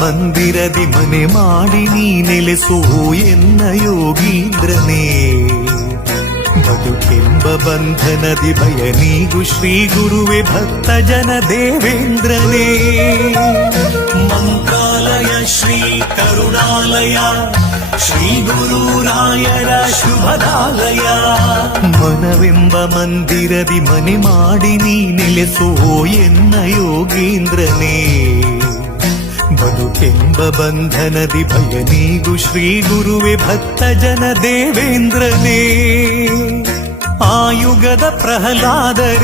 ಮಂದಿರದಿ ಮನೆ ಮಾಡಿ ನೀ ನೆಲೆಸೋ ಎನ್ನ ಯೋಗೀಂದ್ರನೇ. ಬದುಕೆಂಬ ಬಂಧನದಿ ಭಯ ನೀಗು ಶ್ರೀ ಗುರುವೆ ಭಕ್ತ ಜನ ದೇವೇಂದ್ರನೇ. ಮಂತ್ರಾಲಯ ಶ್ರೀ ಕರುಣಾಲಯ ಶ್ರೀ ಗುರುರಾಯರ ಶುಭದಾಲಯ. ಮನವೆಂಬ ಮಂದಿರದಿ ಮನೆ ಮಾಡಿ ನೀ ನೆಲೆಸೋ ಎನ್ನ ಯೋಗೀಂದ್ರನೇ. ಬದುಕೆಂಬ ಬಂಧನದಿ ಭಯ ನೀಗು ಶ್ರೀ ಗುರುವೆ ಭಕ್ತ ಜನ ದೇವೇಂದ್ರನೇ. ಆಯುಗದ ಪ್ರಹ್ಲಾದರೇ